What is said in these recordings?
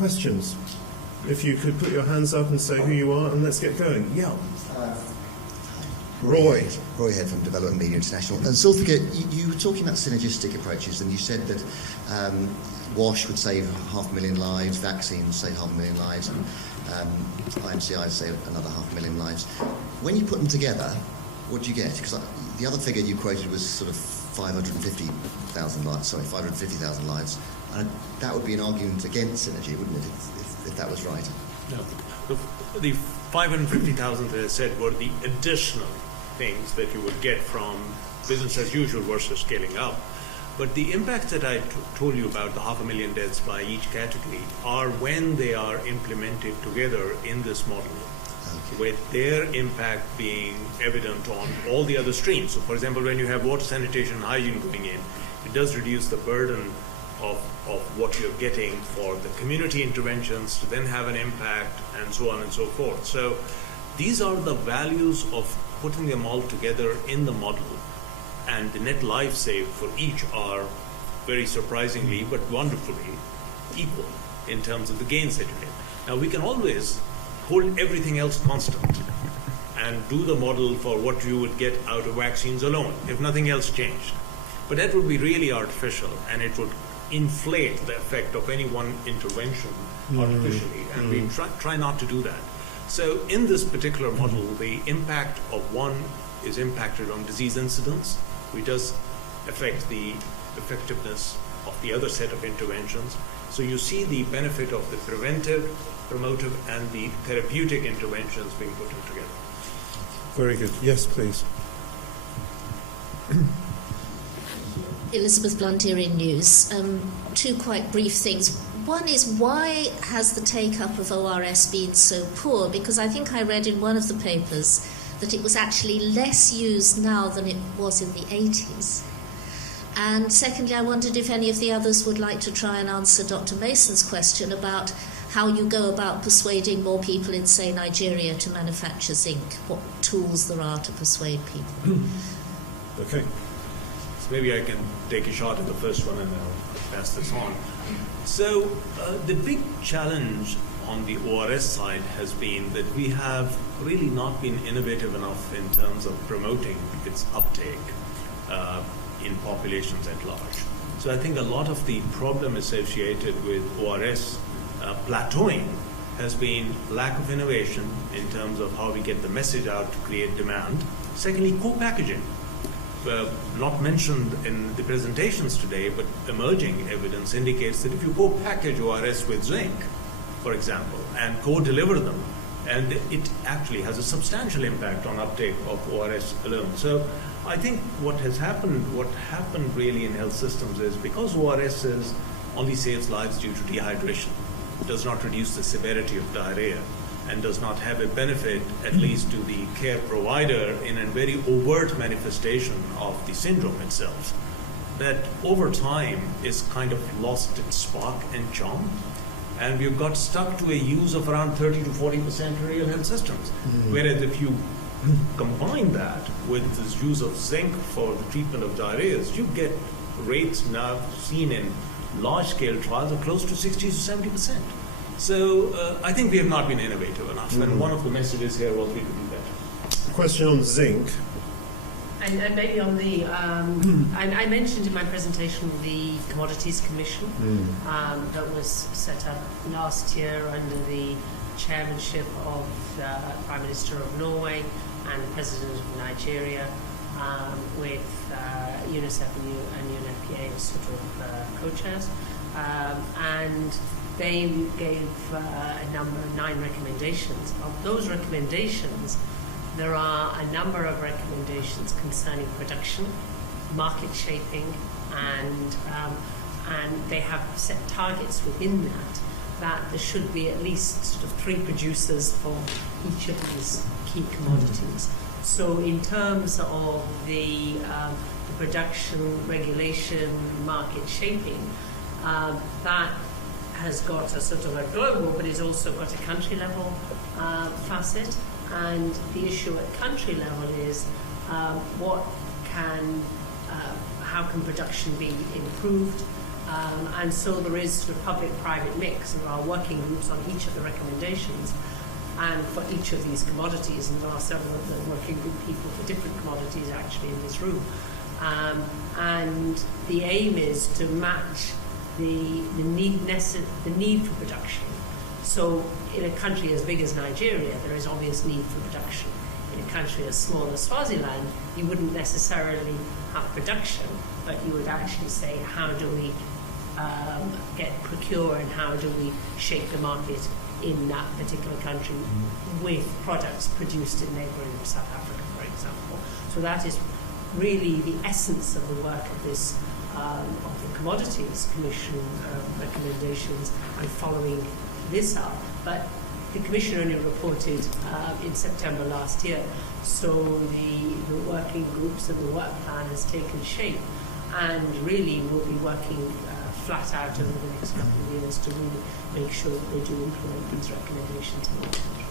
Questions? If you could put your hands up and say who you are, and let's get going. Yeah. Roy Head from Development Media International. And Zulfikar, you were talking about synergistic approaches, and you said that WASH would save 500,000 lives, vaccines would save 500,000 lives, and IMCI would save another 500,000 lives. When you put them together, what do you get? Because the other figure you quoted was sort of 550,000 lives. Sorry, 550,000 lives, and that would be an argument against synergy, wouldn't it? If that was right. No, the 550,000 that I said were the additional things that you would get from business as usual versus scaling up. But the impacts that I told you about, the 500,000 deaths by each category, are when they are implemented together in this model, with their impact being evident on all the other streams. So, for example, when you have water, sanitation, and hygiene going in, it does reduce the burden of what you're getting for the community interventions to then have an impact, and so on and so forth. So these are the values of putting them all together in the model, and the net life saved for each are very surprisingly but wonderfully equal in terms of the gains that you get. Now, we can always hold everything else constant and do the model for what you would get out of vaccines alone if nothing else changed. But that would be really artificial, and it would inflate the effect of any one intervention artificially, and we try not to do that. So in this particular model, the impact of one is impacted on disease incidence, which does affect the effectiveness of the other set of interventions. So you see the benefit of the preventive, promotive, and the therapeutic interventions being put together. Very good. Yes, please. Elizabeth Blunt-Earing News. Two quite brief things. One is, why has the take-up of ORS been so poor? Because I think I read in one of the papers that it was actually less used now than it was in the 80s. And secondly, I wondered if any of the others would like to try and answer Dr. Mason's question about how you go about persuading more people in, say, Nigeria to manufacture zinc, what tools there are to persuade people. Okay. So maybe I can take a shot at the first one and I'll pass this on. So the big challenge on the ORS side has been that we have really not been innovative enough in terms of promoting its uptake in populations at large. So I think a lot of the problem associated with ORS plateauing has been lack of innovation in terms of how we get the message out to create demand. Secondly, co-packaging. Not mentioned in the presentations today, but emerging evidence indicates that if you co-package ORS with zinc, for example, and co-deliver them, and it actually has a substantial impact on uptake of ORS alone. So I think what happened really in health systems is, because ORS only saves lives due to dehydration, does not reduce the severity of diarrhea, and does not have a benefit, at least to the care provider, in a very overt manifestation of the syndrome itself, that over time is kind of lost its spark and charm. And we've got stuck to a use of around 30 to 40% in real health systems. Whereas if you combine that with this use of zinc for the treatment of diarrheas, you get rates now seen in large-scale trials of close to 60 to 70%. So I think we have not been innovative enough, and one of the messages here was we could do better. Question on zinc. And maybe on the, I mentioned in my presentation the Commodities Commission that was set up last year under the chairmanship of the Prime Minister of Norway and the President of Nigeria, with UNICEF and UNFPA as sort of co-chairs. And they gave a number of 9 recommendations. Of those recommendations, there are a number of recommendations concerning production, market shaping, and they have set targets within that there should be at least sort of 3 producers for each of these key commodities. So in terms of the production, regulation, market shaping, that has got a sort of a global, but it's also got a country level facet. And the issue at country level is how can production be improved, And so there is sort of public-private mix, and there are working groups on each of the recommendations. And for each of these commodities, and there are several of the working group people for different commodities actually in this room. And the aim is to match the need for production. So in a country as big as Nigeria, there is obvious need for production. In a country as small as Swaziland, you wouldn't necessarily have production, but you would actually say, how do we procure and how do we shape the market in that particular country with products produced in neighbouring South Africa, for example. So that is really the essence of the work of this of the Commodities Commission recommendations and following this up. But the Commission only reported in September last year, so the working groups and the work plan has taken shape, and really will be working flat out over the next couple of years to really make sure that they do implement these recommendations in all countries.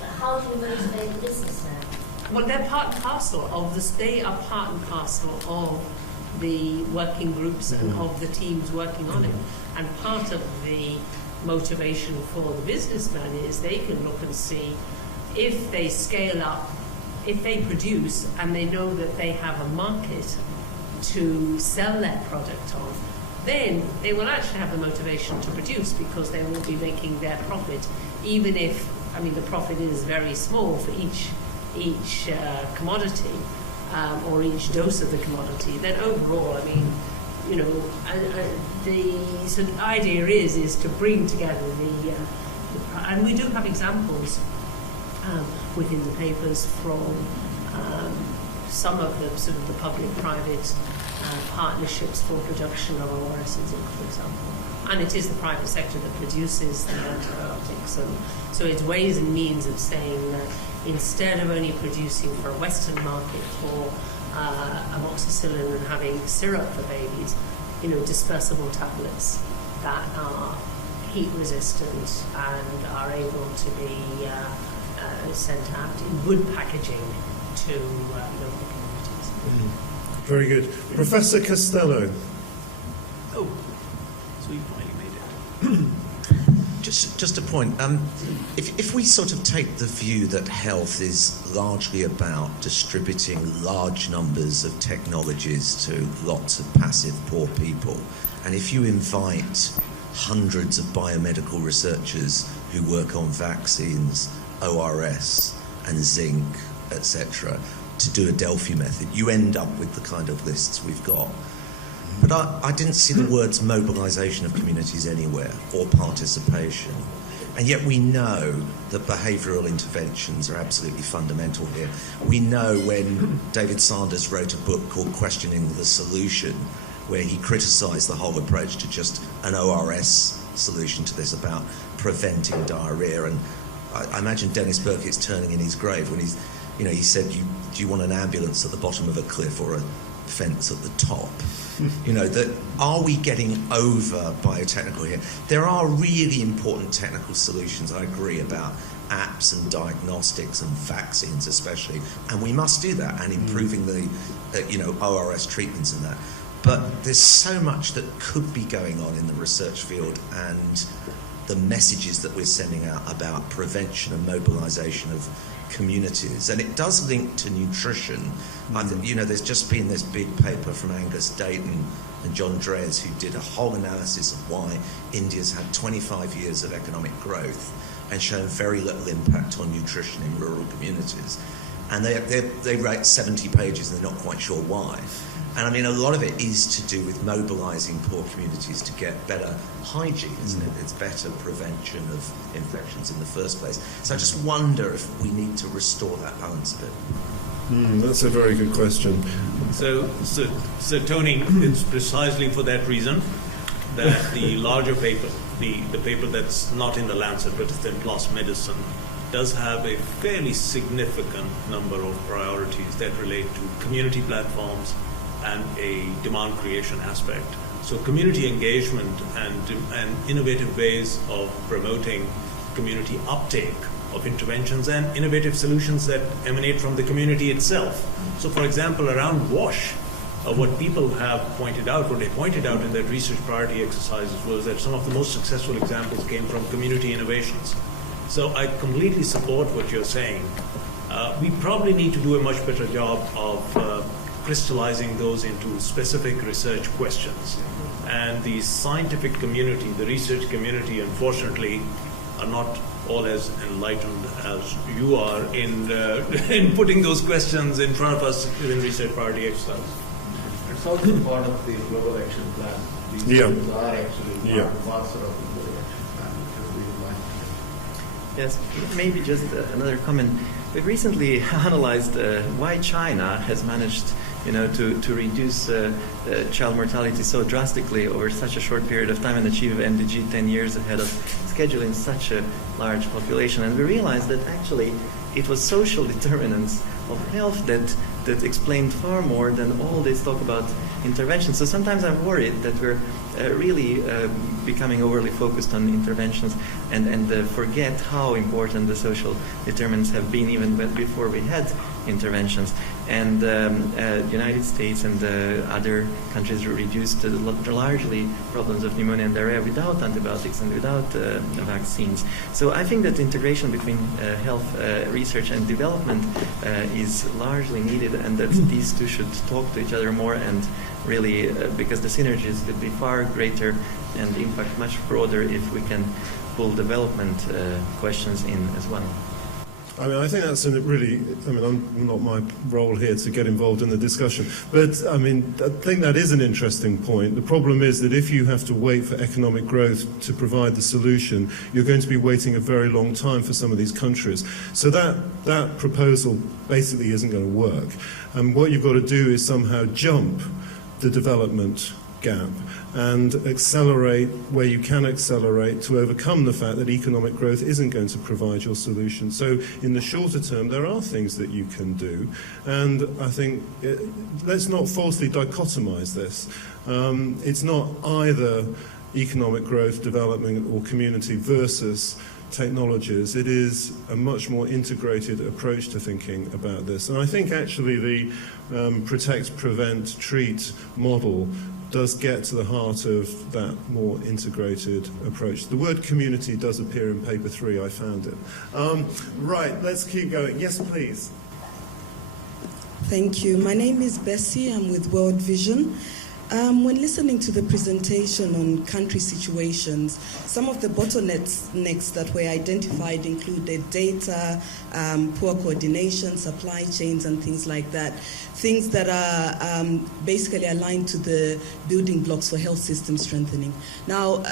But how do you motivate the business now? Well, they're part and parcel of this. They are part and parcel of the working groups and of the teams working on it. And part of the motivation for the businessman is they can look and see if they scale up, if they produce and they know that they have a market to sell their product on, then they will actually have the motivation to produce, because they will be making their profit, even if, I mean, the profit is very small for each commodity or each dose of the commodity. Then overall, I mean, you know, the sort of idea is to bring together and we do have examples within the papers from some of the sort of the public-private partnerships for production of ORS, for example. And it is the private sector that produces the antibiotics. And so it's ways and means of saying that instead of only producing for a Western market for amoxicillin and having syrup for babies, you know, dispersible tablets that are heat resistant and are able to be sent out in good packaging to local communities. Very good. Professor Costello. Oh, so you finally made it. Just a point. If we sort of take the view that health is largely about distributing large numbers of technologies to lots of passive poor people, and if you invite hundreds of biomedical researchers who work on vaccines, ORS and zinc, etc., to do a Delphi method, you end up with the kind of lists we've got. But I didn't see the words mobilisation of communities anywhere, or participation. And yet we know that behavioural interventions are absolutely fundamental here. We know when David Sanders wrote a book called Questioning the Solution, where he criticised the whole approach to just an ORS solution to this about preventing diarrhoea. And I imagine Dennis Burkitt's turning in his grave when he's, you know, he said, do you want an ambulance at the bottom of a cliff or a fence at the top? You know, that are we getting over biotechnical here? There are really important technical solutions, I agree, about apps and diagnostics and vaccines especially, and we must do that, and improving the ORS treatments and that. But there's so much that could be going on in the research field, and the messages that we're sending out about prevention and mobilisation of communities, and it does link to nutrition. I think, you know, there's just been this big paper from Angus Dayton and John Drees, who did a whole analysis of why India's had 25 years of economic growth and shown very little impact on nutrition in rural communities. And they write 70 pages and they're not quite sure why. And I mean, a lot of it is to do with mobilising poor communities to get better hygiene, isn't it? It's better prevention of infections in the first place. So I just wonder if we need to restore that balance a bit. That's a very good question. So Tony, it's precisely for that reason that the larger paper, the paper that's not in the Lancet but it's in PLOS Medicine, does have a fairly significant number of priorities that relate to community platforms and a demand creation aspect. So community engagement and innovative ways of promoting community uptake of interventions and innovative solutions that emanate from the community itself. So for example, around WASH, what people have pointed out, what they pointed out in their research priority exercises, was that some of the most successful examples came from community innovations. So I completely support what you're saying. We probably need to do a much better job of crystallizing those into specific research questions. And the scientific community, the research community, unfortunately, are not all as enlightened as you are in putting those questions in front of us in research priority exercise. It's also part of the Global Action Plan. These things are actually parts of the Global Action Plan, because we would like to. Yes, maybe just another comment. We've recently analyzed why China has managed, to reduce child mortality so drastically over such a short period of time and achieve MDG 10 years ahead of schedule in such a large population. And we realized that actually it was social determinants of health that explained far more than all this talk about intervention. So sometimes I'm worried that we're really becoming overly focused on interventions and forget how important the social determinants have been even before we had interventions. And the United States and other countries reduced largely problems of pneumonia and diarrhea without antibiotics and without vaccines. So I think that integration between health research and development is largely needed, and that these two should talk to each other more, and really because the synergies would be far greater and the impact much broader if we can pull development questions in as well. I mean, I think that's I'm not my role here to get involved in the discussion, but I think that is an interesting point. The problem is that if you have to wait for economic growth to provide the solution, you're going to be waiting a very long time for some of these countries. So that proposal basically isn't going to work. And what you've got to do is somehow jump the development gap and accelerate where you can accelerate to overcome the fact that economic growth isn't going to provide your solution. So in the shorter term, there are things that you can do. And I think let's not falsely dichotomize this. It's not either economic growth, development, or community versus technologies. It is a much more integrated approach to thinking about this. And I think actually the protect, prevent, treat model does get to the heart of that more integrated approach. The word community does appear in paper 3, I found it. Right, let's keep going. Yes, please. Thank you. My name is Bessie. I'm with World Vision. When listening to the presentation on country situations, some of the bottlenecks that were identified included data, poor coordination, supply chains, and things like that. Things that are basically aligned to the building blocks for health system strengthening. Now,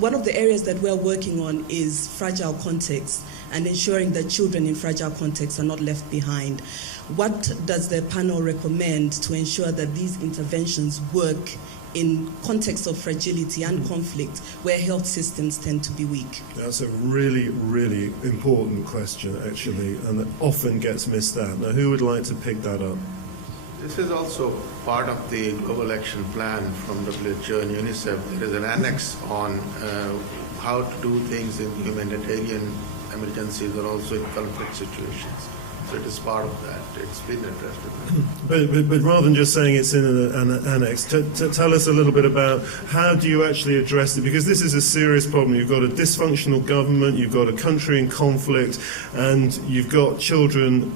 one of the areas that we're working on is fragile contexts and ensuring that children in fragile contexts are not left behind. What does the panel recommend to ensure that these interventions work in contexts of fragility and conflict where health systems tend to be weak? That's a really, really important question, actually, and that often gets missed out. Now, who would like to pick that up? This is also part of the Global Action Plan from WHO and UNICEF. There is an annex on how to do things in humanitarian emergencies or also in conflict situations. So it is part of that. It's been addressed. But rather than just saying it's in an annex, tell us a little bit about how do you actually address it? Because this is a serious problem. You've got a dysfunctional government, you've got a country in conflict, and you've got children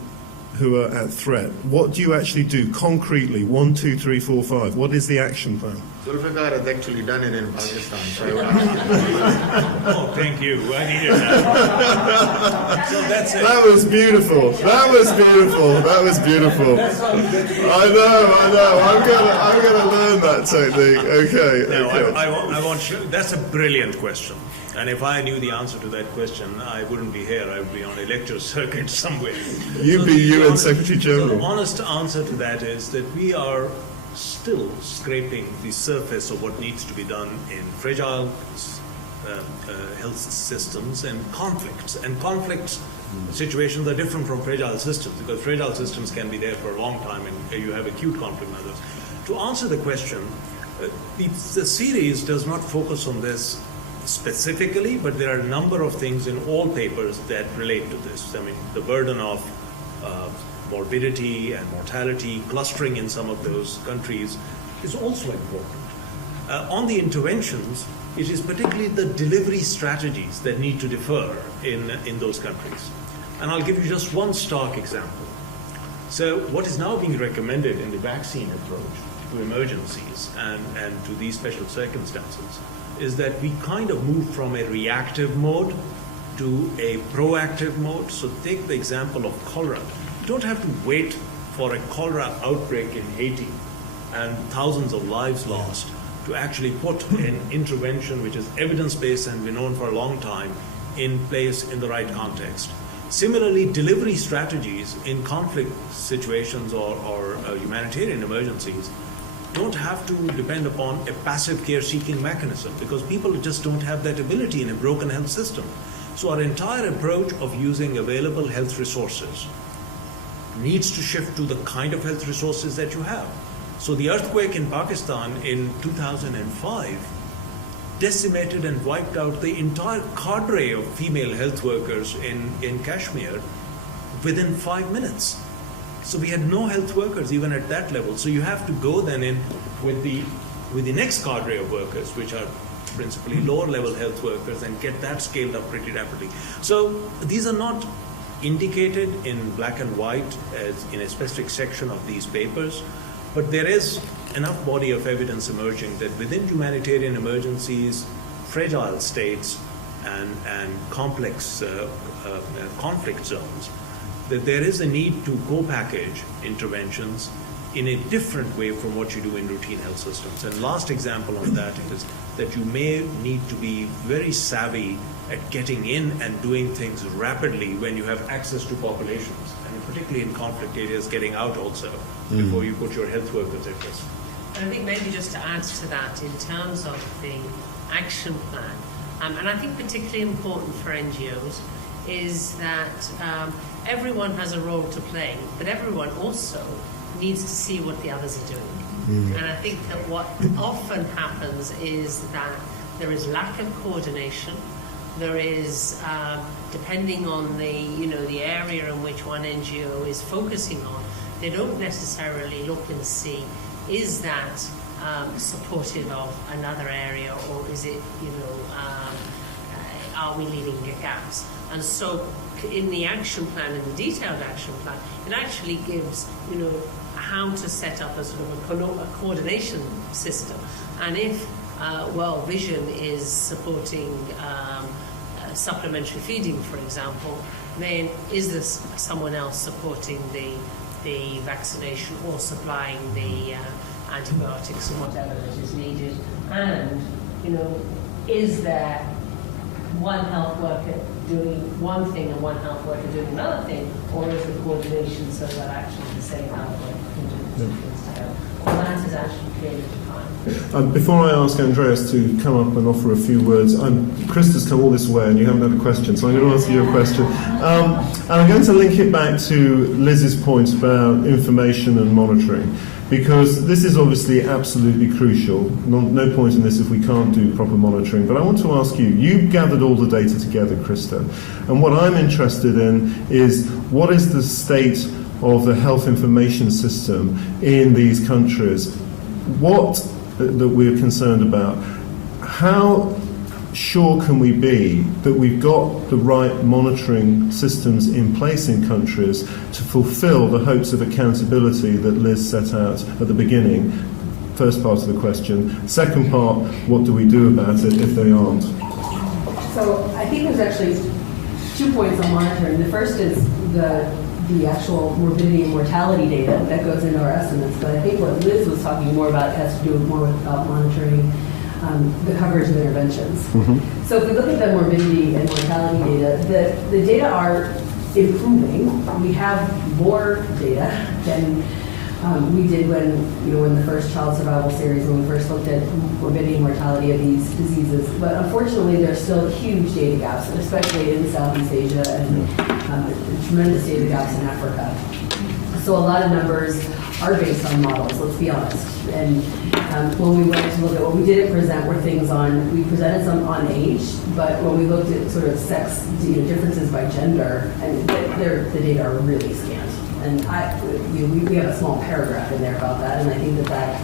who are at threat. What do you actually do concretely? 1, 2, 3, 4, 5. What is the action plan? Zulfikar has actually done it in Pakistan. So I would ask you. Oh, thank you. I needed that. So that's it. That was beautiful. That was beautiful. That was beautiful. I know. I'm gonna learn that technique. Okay. No, okay. I want you. That's a brilliant question. And if I knew the answer to that question, I wouldn't be here. I would be on a lecture circuit somewhere. You'd be UN Secretary General. The honest answer to that is that we are still scraping the surface of what needs to be done in fragile health systems and conflicts. And conflict situations are different from fragile systems, because fragile systems can be there for a long time and you have acute conflict with others. To answer the question, the series does not focus on this specifically, but there are a number of things in all papers that relate to this. I mean, the burden of morbidity and mortality clustering in some of those countries is also important. On the interventions, it is particularly the delivery strategies that need to differ in those countries. And I'll give you just one stark example. So what is now being recommended in the vaccine approach to emergencies and to these special circumstances is that we kind of move from a reactive mode to a proactive mode. So take the example of cholera. You don't have to wait for a cholera outbreak in Haiti and thousands of lives lost to actually put an intervention which is evidence-based and been known for a long time in place in the right context. Similarly, delivery strategies in conflict situations or humanitarian emergencies don't have to depend upon a passive care-seeking mechanism because people just don't have that ability in a broken health system. So our entire approach of using available health resources needs to shift to the kind of health resources that you have. So the earthquake in Pakistan in 2005 decimated and wiped out the entire cadre of female health workers in Kashmir within 5 minutes. So we had no health workers even at that level. So you have to go then in with the next cadre of workers, which are principally lower level health workers, and get that scaled up pretty rapidly. So these are not indicated in black and white as in a specific section of these papers, but there is enough body of evidence emerging that within humanitarian emergencies, fragile states, and complex conflict zones, that there is a need to co-package interventions in a different way from what you do in routine health systems. And last example on that is that you may need to be very savvy at getting in and doing things rapidly when you have access to populations, and particularly in conflict areas, getting out also before you put your health workers at risk. And I think maybe just to add to that, in terms of the action plan, and I think particularly important for NGOs, is that everyone has a role to play, but everyone also needs to see what the others are doing. And I think that what often happens is that there is lack of coordination. There is, depending on the area in which one NGO is focusing on, they don't necessarily look and see, is that supportive of another area, or is it, are we leaving gaps? And so in the action plan, in the detailed action plan, it actually gives, how to set up a sort of a coordination system. And if World Vision is supporting supplementary feeding, for example, then is this someone else supporting the vaccination or supplying the antibiotics or whatever that is needed? And, is there one health worker doing one thing and one health worker doing another thing, or is it coordination so that actually the same health worker can do the two things together? Well, that is actually clearly defined. Before I ask Andreas to come up and offer a few words, Krista's come all this way and you haven't had a question, so I'm going to ask you a question. And I'm going to link it back to Liz's point about information and monitoring, because this is obviously absolutely crucial. No point in this if we can't do proper monitoring. But I want to ask you, you've gathered all the data together, Krista, and what I'm interested in is what is the state of the health information system in these countries? What that we're concerned about? How sure can we be that we've got the right monitoring systems in place in countries to fulfill the hopes of accountability that Liz set out at the beginning? First part of the question. Second part, what do we do about it if they aren't? So I think there's actually 2 points on monitoring. The first is the actual morbidity and mortality data that goes into our estimates, but I think what Liz was talking more about has to do more about monitoring the coverage of interventions. So if we look at the morbidity and mortality data, the data are improving. We have more data than we did when the first Child Survival Series, when we first looked at morbidity and mortality of these diseases. But unfortunately, there's still huge data gaps, especially in Southeast Asia, and tremendous data gaps in Africa. So a lot of numbers are based on models, let's be honest. And when we went to look at what we didn't present were things we presented some on age, but when we looked at sort of sex differences by gender, and the data are really scant. And we have a small paragraph in there about that, and I think that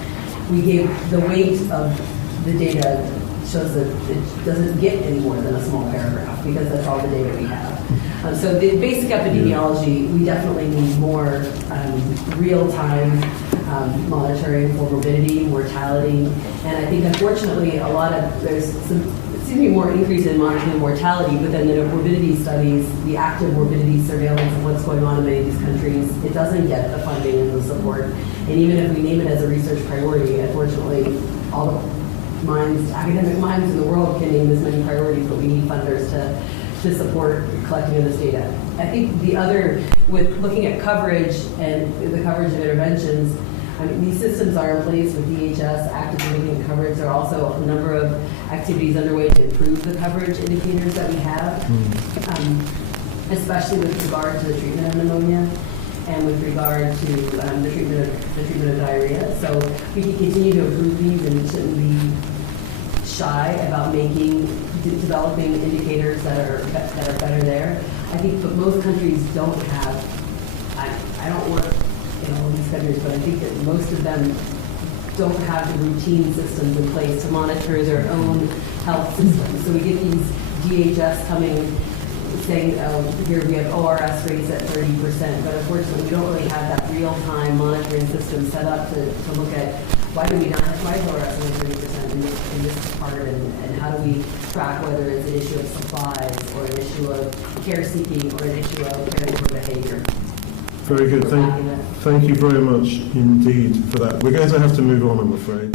we gave the weight of the data shows that it doesn't get any more than a small paragraph because that's all the data we have. So the basic epidemiology, we definitely need more real-time monitoring for morbidity, mortality, and I think unfortunately there's seems to be more increase in monitoring mortality, but then the morbidity studies, the active morbidity surveillance of what's going on in many of these countries, it doesn't get the funding and the support. And even if we name it as a research priority, unfortunately, all the academic minds in the world can name as many priorities, but we need funders to support collecting of this data. I think the other, with looking at coverage and the coverage of interventions, I mean, these systems are in place with DHS actively looking at coverage. There are also a number of activities underway to improve the coverage indicators that we have, especially with regard to the treatment of pneumonia and with regard to the treatment of diarrhea. So we can continue to improve these and shouldn't be shy about developing indicators that are better there. I think, but most countries don't have. I don't work in all these countries, but I think that most of them don't have the routine systems in place to monitor their own health systems. So we get these DHS coming saying, oh, here we have ORS rates at 30%, but unfortunately we don't really have that real-time monitoring system set up to look at why is ORS only 30% in this part, and how do we track whether it's an issue of supplies or an issue of care seeking or an issue of caregiver behavior. Very good. Thank you very much indeed for that. We're going to have to move on, I'm afraid.